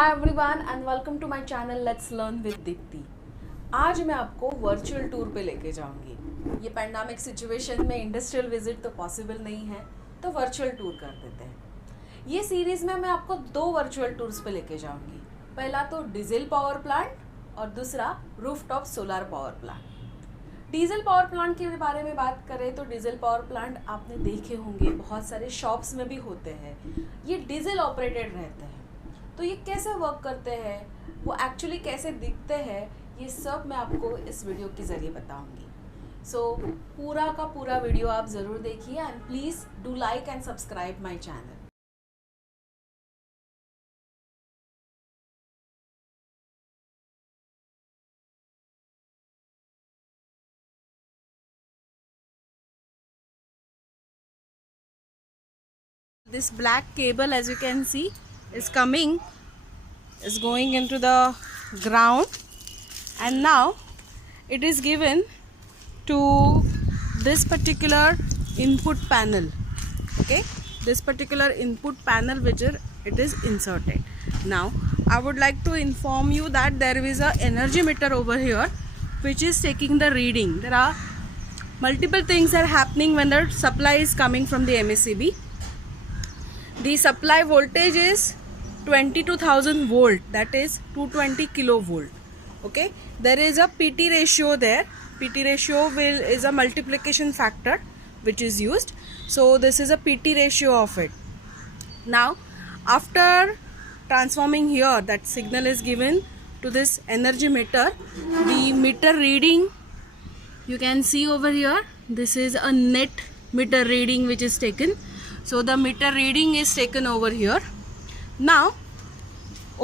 Hi everyone and welcome to my channel let's learn with Deepti. आज मैं आपको virtual tour पे लेके जाऊंगी। ये पैंडेमिक सिचुएशन में इंडस्ट्रियल विजिट तो पॉसिबल नहीं है, तो वर्चुअल टूर कर देते हैं। ये सीरीज़ में मैं आपको दो वर्चुअल टूर्स पे लेके जाऊंगी। पहला तो डीजल पावर प्लांट और दूसरा rooftop solar power plant. Diesel power plant के बारे में बात करें तो डीजल पावर प्लांट आपने देखे होंगे, बहुत सारे शॉप्स में भी होते हैं। ये डीजल ऑपरेटेड रहते हैं। तो ये कैसे वर्क करते हैं, वो एक्चुअली कैसे दिखते हैं, ये सब मैं आपको इस वीडियो के ज़रिए बताऊंगी। सो पूरा का पूरा वीडियो आप ज़रूर देखिए and please do like and subscribe my channel. This black cable, as you can see, is going into the ground, and now it is given to this particular input panel. Okay, this particular input panel which it is inserted. Now I would like to inform you that there is a energy meter over here which is taking the reading. There are multiple things are happening when the supply is coming from the MACB. The supply voltage is 22,000 volt, that is 220 kilovolt. Okay, there is a PT ratio there. PT ratio is a multiplication factor which is used. So this is a PT ratio of it. Now after transforming here, that signal is given to this energy meter. The meter reading you can see over here. This is a net meter reading which is taken. So the meter reading is taken over here. Now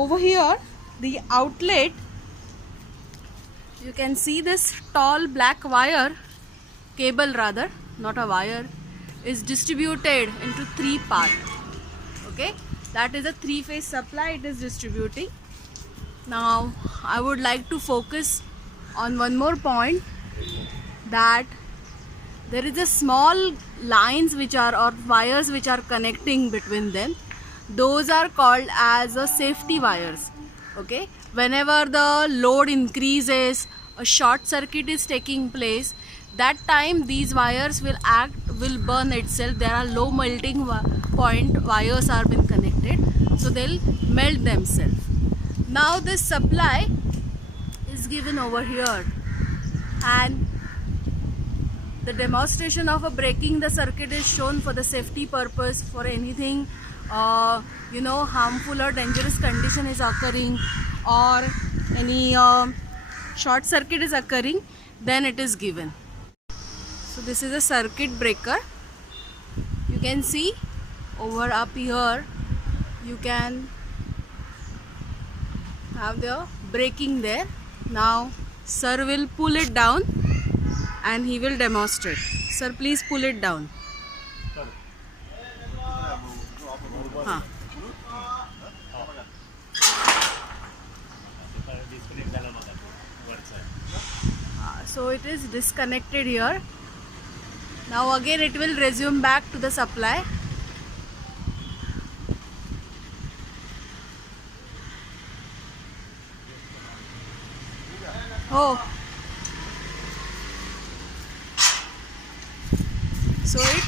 over here the outlet, you can see this tall black wire, cable rather, not a wire, is distributed into three parts. Okay, that is a three-phase supply. It is distributing. Now I would like to focus on one more point, that there is a small lines which are, or wires which are connecting between them. Those are called as a safety wires. Okay, whenever the load increases, a short circuit is taking place, that time these wires will burn itself. There are low melting point wires are been connected, so they'll melt themselves. Now this supply is given over here, and the demonstration of a breaking the circuit is shown for the safety purpose. For anything harmful or dangerous condition is occurring, or any short circuit is occurring, then it is given. So this is a circuit breaker. You can see over up here, you can have the breaking there. Now sir will pull it down and he will demonstrate. Sir, please pull it down. So it is disconnected here. Now again it will resume back to the supply. So it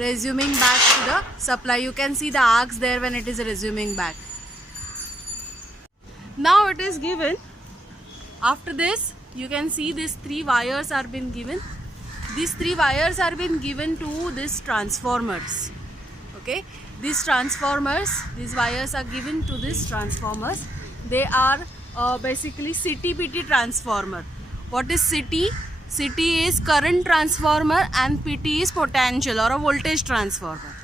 resuming back to the supply. You can see the arcs there when it is resuming back. Now it is given. After this, you can see these three wires are been given. These three wires are been given to these transformers. Okay, these transformers, these wires are given to these transformers. They are basically CT-PT transformer. What is CT? CT is current transformer and PT is potential or a voltage transformer.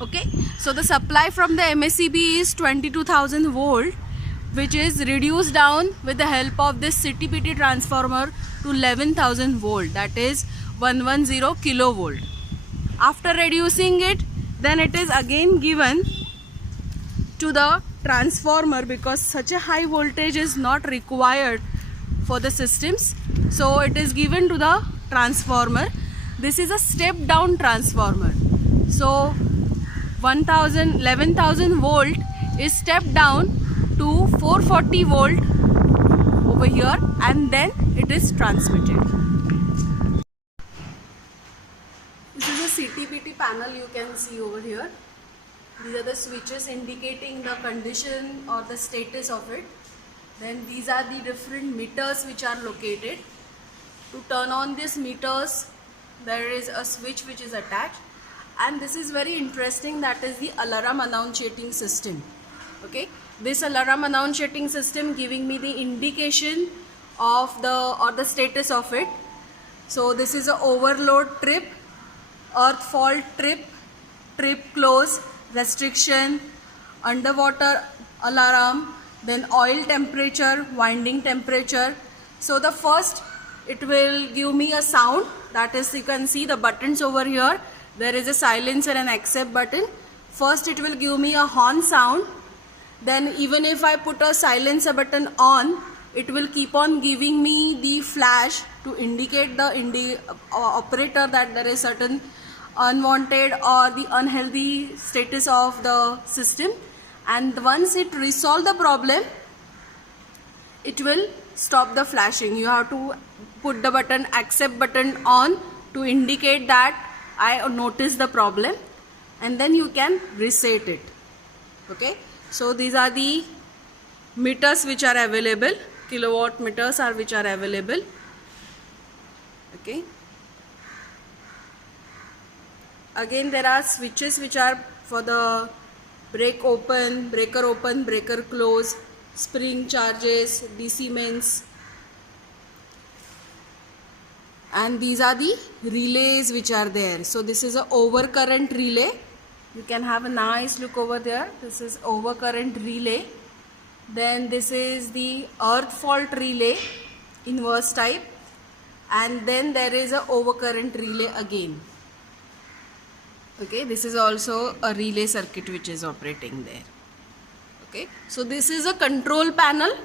Okay, so the supply from the MACB is 22,000 volt, which is reduced down with the help of this CT-PT transformer to 11,000 volt, that is 110 kilovolt. After reducing it, then it is again given to the transformer, because such a high voltage is not required for the systems. So it is given to the transformer. This is a step down transformer. So 11,000 volt is stepped down to 440 volt over here, and then it is transmitted. This is a CTBT panel you can see over here. These are the switches indicating the condition or the status of it. Then these are the different meters which are located. To turn on these meters, there is a switch which is attached, and this is very interesting, that is the alarm annunciating system. Okay, this alarm annunciating system giving me the indication of the status of it. So this is a overload trip, earth fault trip, trip close, restriction, underwater alarm, then oil temperature, winding temperature. So the first, it will give me a sound, that is, you can see the buttons over here. There is a silencer and accept button. First it will give me a horn sound. Then even if I put a silencer button on, it will keep on giving me the flash to indicate the operator that there is certain unwanted or the unhealthy status of the system. And once it resolve the problem, it will stop the flashing. You have to put the button accept button on to indicate that I notice the problem, and then you can reset it. Okay, so these are the meters which are available, kilowatt meters are which are available. Okay, again there are switches which are for the breaker open, breaker close, spring charges, DC mains, and these are the relays which are there. So this is a overcurrent relay. You can have a nice look over there. This is overcurrent relay. Then this is the earth fault relay, inverse type, and then there is a overcurrent relay again. Okay, this is also a relay circuit which is operating there. Okay, so this is a control panel.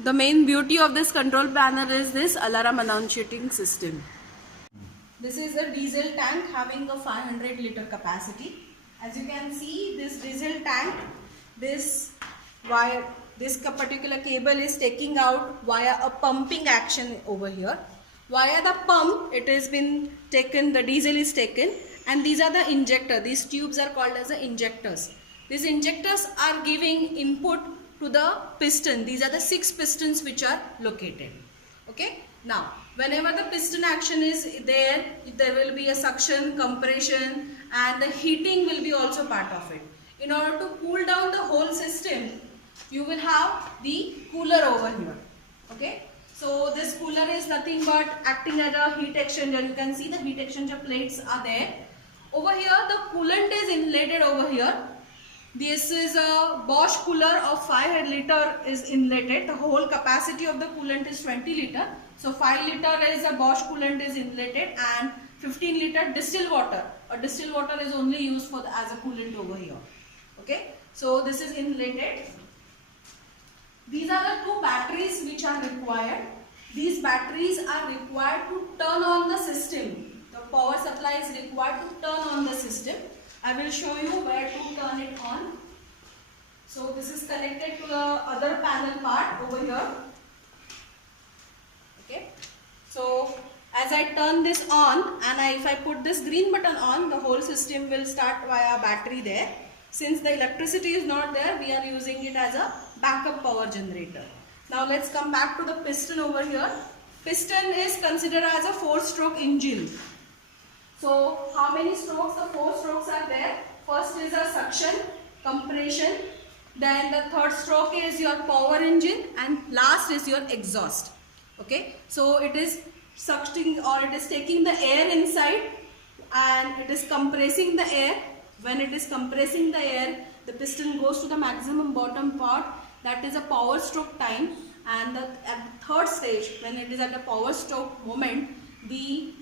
The main beauty of this control panel is this alarm annunciating system. This is a diesel tank having a 500 liter capacity. As you can see, this diesel tank, this wire, this particular cable is taking out via a pumping action over here. Via the pump, it has been taken, the diesel is taken, and these are the injector. These tubes are called as the injectors. These injectors are giving input to the piston. These are the 6 pistons which are located. Okay, now whenever the piston action is there, there will be a suction, compression, and the heating will be also part of it. In order to cool down the whole system, you will have the cooler over here. Okay, so this cooler is nothing but acting as a heat exchanger. You can see the heat exchanger plates are there. Over here the coolant is inletted over here. This is a Bosch cooler of 5 liter is inletted. The whole capacity of the coolant is 20 liter. So 5 liter is a Bosch coolant is inletted, and 15 liter distilled water. A distilled water is only used for as a coolant over here. Okay, so this is inletted. These are the 2 batteries which are required. These batteries are required to turn on the system. The power supply is required to turn on the system. I will show you where to turn it on. So this is connected to the other panel part over here. Okay, so as I turn this on, and if I put this green button on, the whole system will start via battery there. Since the electricity is not there, we are using it as a backup power generator. Now let's come back to the piston over here. Piston is considered as a 4-stroke engine. So how many strokes? The 4 strokes are there. First is a suction, compression, then the third stroke is your power engine, and last is your exhaust. Okay, so it is suctioning, or it is taking the air inside and it is compressing the air. When it is compressing the air, the piston goes to the maximum bottom part, that is a power stroke time, and at the third stage, when it is at the power stroke moment, the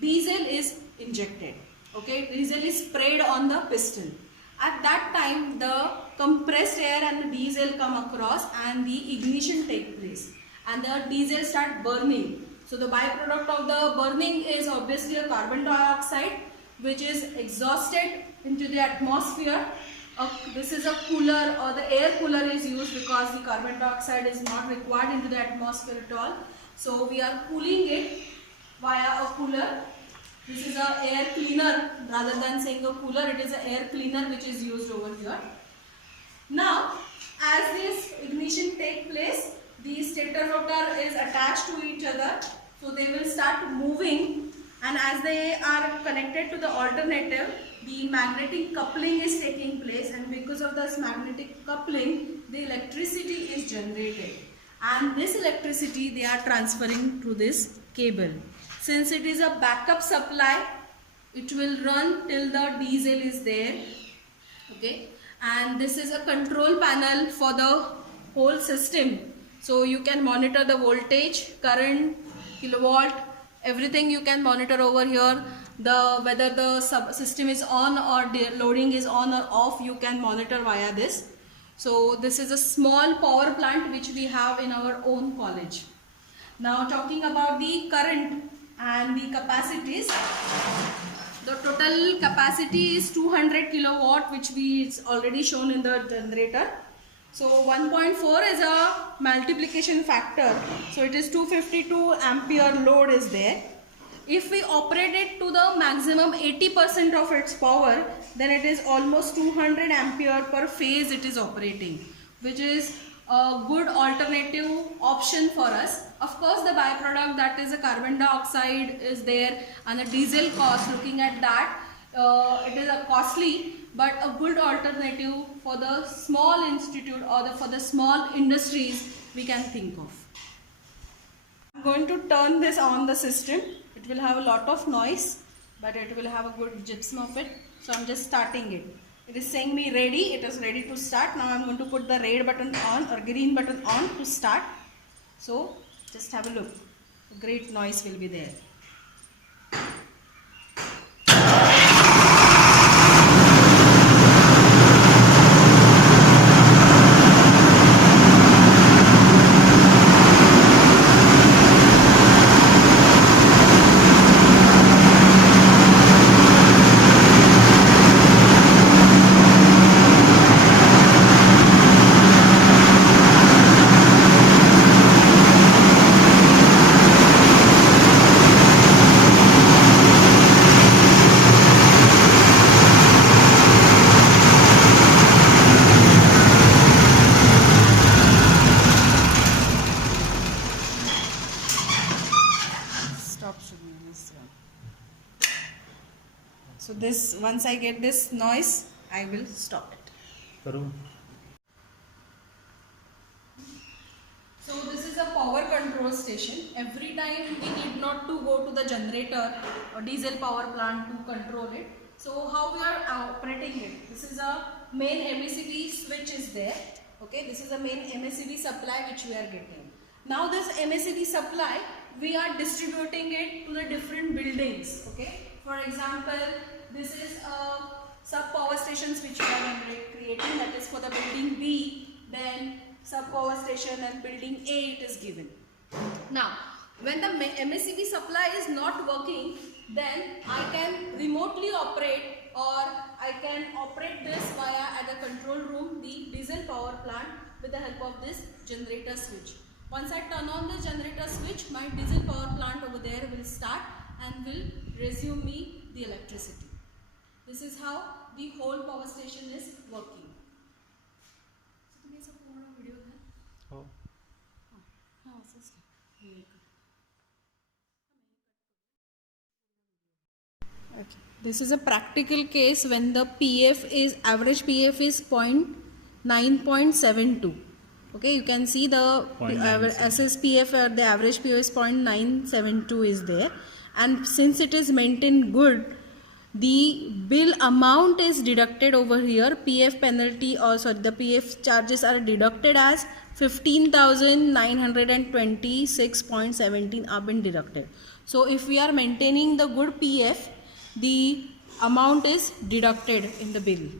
diesel is injected. Okay, diesel is sprayed on the piston. At that time, the compressed air and the diesel come across and the ignition take place, and the diesel start burning. So the byproduct of the burning is obviously a carbon dioxide, which is exhausted into the atmosphere, this is a cooler, or the air cooler is used because the carbon dioxide is not required into the atmosphere at all. So we are cooling it via a cooler. This is a air cleaner. Rather than saying a cooler, it is an air cleaner which is used over here. Now, as this ignition takes place, the stator rotor is attached to each other. So they will start moving, and as they are connected to the alternative, the magnetic coupling is taking place, and because of this magnetic coupling, the electricity is generated. And this electricity they are transferring through this cable. Since it is a backup supply, it will run till the diesel is there. Okay, and this is a control panel for the whole system. So you can monitor the voltage, current, kilowatt, everything you can monitor over here. Whether the system is on or the loading is on or off, you can monitor via this. So this is a small power plant which we have in our own college. Now talking about the current and the capacities. The total capacity is 200 kilowatt, which is already shown in the generator. So 1.4 is a multiplication factor. So it is 252 ampere load is there. If we operate it to the maximum 80% of its power, then it is almost 200 ampere per phase it is operating, which is a good alternative option for us. Of course, the byproduct, that is a carbon dioxide, is there, and the diesel cost, looking at that, it is a costly, but a good alternative for the small institute or for the small industries we can think of. I'm going to turn this on the system. It will have a lot of noise, but it will have a good gypsum of it. So I'm just starting it. It is saying me ready. It is ready to start. Now I'm going to put the red button on or green button on to start. So just have a look. A great noise will be there. So this, once I get this noise, I will stop it. So this is a power control station. Every time we need not to go to the generator or diesel power plant to control it. So how we are operating it? This is a main MACD switch is there. Okay, this is a main MACD supply which we are getting. Now this MACD supply, we are distributing it to the different buildings. Okay, for example, this is a sub power stations which we are creating, that is for the building B, then sub power station, and building A it is given. Now when the MACD supply is not working, then I can remotely operate, or I can operate this via at the control room, the diesel power plant, with the help of this generator switch. Once I turn on the generator switch, my diesel power plant over there will start and will resume me the electricity. This is how the whole power station is working. Okay. This is a practical case when the average PF is 9.72. Okay, you can see the SSPF or the average PF is 0.972 is there, and since it is maintained good, the bill amount is deducted over here. PF penalty, or sorry, the PF charges are deducted as 15,926.17 are been deducted. So if we are maintaining the good PF, the amount is deducted in the bill.